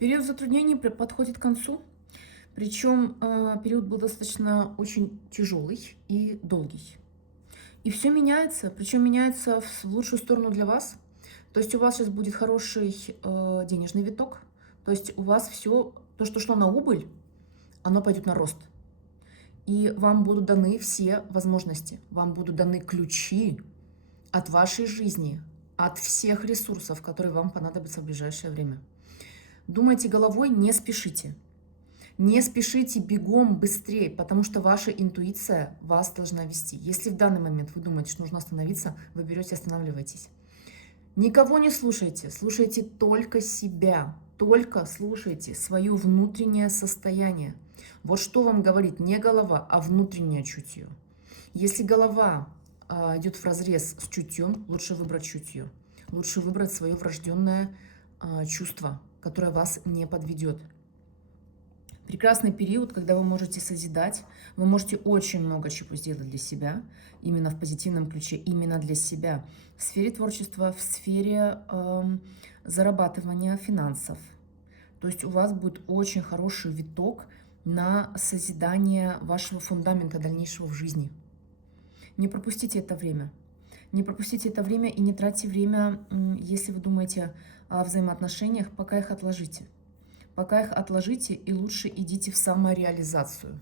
Период затруднений подходит к концу, причем период был достаточно очень тяжелый и долгий. И все меняется, причем меняется в лучшую сторону для вас. То есть у вас сейчас будет хороший денежный виток, то есть у вас все, то, что шло на убыль, оно пойдет на рост. И вам будут даны все возможности, вам будут даны ключи от вашей жизни, от всех ресурсов, которые вам понадобятся в ближайшее время. Думайте головой, не спешите. Не спешите бегом быстрее, потому что ваша интуиция вас должна вести. Если в данный момент вы думаете, что нужно остановиться, вы берете и останавливаетесь. Никого не слушайте, слушайте только себя, только слушайте свое внутреннее состояние. Вот что вам говорит не голова, а внутреннее чутье. Если голова идет вразрез с чутьем, лучше выбрать чутье. Лучше выбрать свое врожденное чувство, которое вас не подведет. Прекрасный период, когда вы можете созидать, вы можете очень много чего сделать для себя, именно в позитивном ключе, именно для себя, в сфере творчества, в сфере зарабатывания финансов. То есть у вас будет очень хороший виток на созидание вашего фундамента дальнейшего в жизни. Не пропустите это время. Не пропустите это время и не тратьте время, если вы думаете о взаимоотношениях, пока их отложите. Пока их отложите и лучше идите в самореализацию.